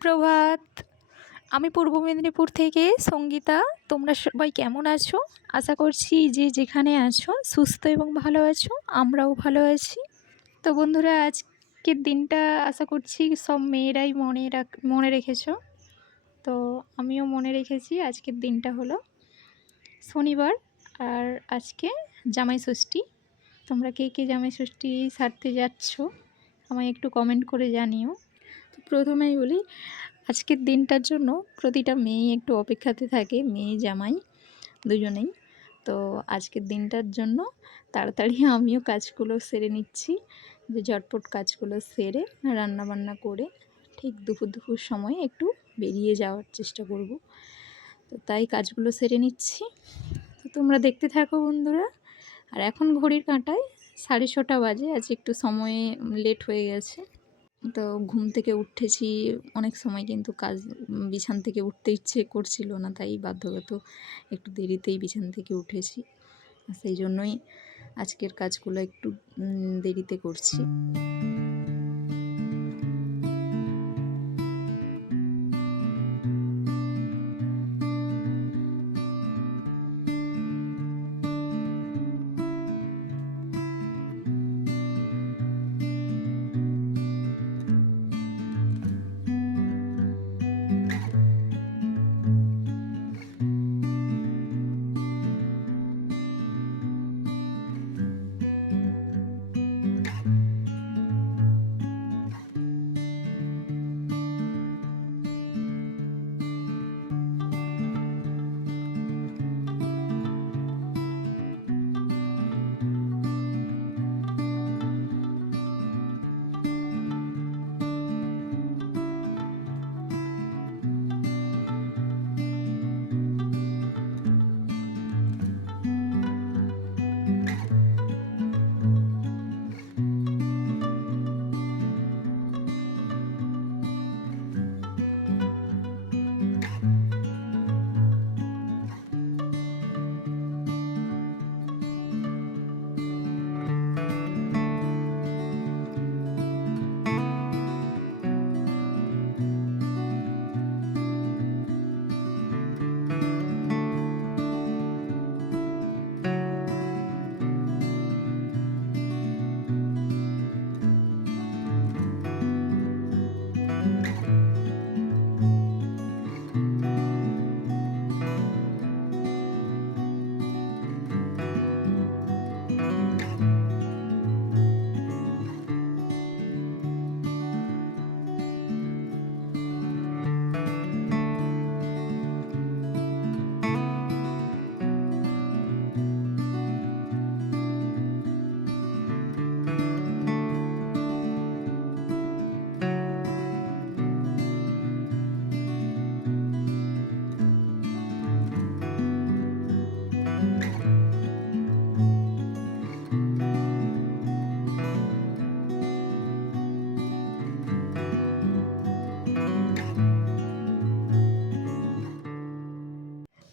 সুপ্রভাত। আমি পূর্ব মেদিনীপুর থেকে সঙ্গীতা। তোমরা সবাই কেমন আছো? আশা করছি যে যেখানে আছো সুস্থ এবং ভালো আছো। আমরাও ভালো আছি। তো বন্ধুরা, আজকের দিনটা আশা করছি সব মেয়েরাই মনে রেখেছো। তো আমিও মনে রেখেছি। আজকের দিনটা হলো শনিবার, আর আজকে জামাই ষষ্ঠী। তোমরা কে কে জামাই ষষ্ঠী সারতে যাচ্ছ আমায় একটু কমেন্ট করে জানিও। তো প্রথমেই বলি, আজকের দিনটার জন্য প্রতিটা মেয়েই একটু অপেক্ষাতে থাকে, মেয়ে জামাই দুজনেই। তো আজকের দিনটার জন্য তাড়াতাড়ি আমিও কাজগুলো সেরে নিচ্ছি, যে ঝটপট কাজগুলো সেরে রান্নাবান্না করে ঠিক দুপুর সময় একটু বেরিয়ে যাওয়ার চেষ্টা করব। তো তাই কাজগুলো সেরে নিচ্ছি। তো তোমরা দেখতে থাকো বন্ধুরা। আর এখন ঘড়ির কাঁটায় 6:30 বাজে। আজ একটু সময়ে লেট হয়ে গেছে। তো ঘুম থেকে উঠেছি অনেক সময়, কিন্তু বিছান থেকে উঠতে ইচ্ছে করছিল না, তাই বাধ্যগত একটু দেরিতেই বিছান থেকে উঠেছি। সেই জন্যই আজকের কাজগুলো একটু দেরিতে করছি।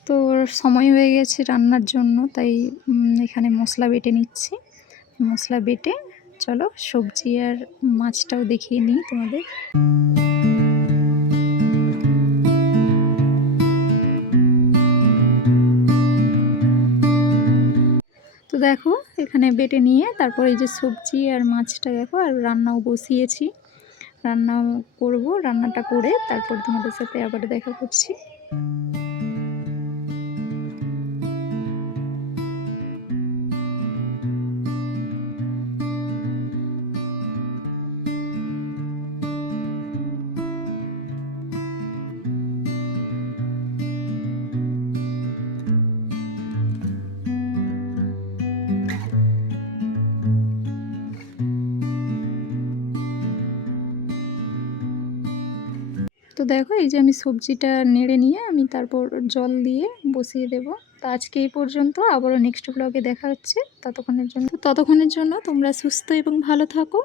তো সময় হয়ে গেছে রান্নার জন্য, তাই এখানে মশলা বেটে নিচ্ছি। মশলা বেটে চলো সবজি আর মাছটাও দেখিয়ে নিই তোমাদের। তো দেখো, এখানে বেটে নিয়ে তারপর এই যে সবজি আর মাছটা দেখো, আর রান্নাও বসিয়েছি। রান্নাও করব, রান্নাটা করে তারপর তোমাদের সাথে আবার দেখা করছি। তো দেখো, এই যে আমি সবজিটা নেড়ে নিয়ে আমি তারপর জল দিয়ে বসিয়ে দেব। তো আজকে এই পর্যন্ত, আবারও নেক্সট ব্লগে দেখা হচ্ছে। ততক্ষণের জন্য তোমরা সুস্থ এবং ভালো থাকো।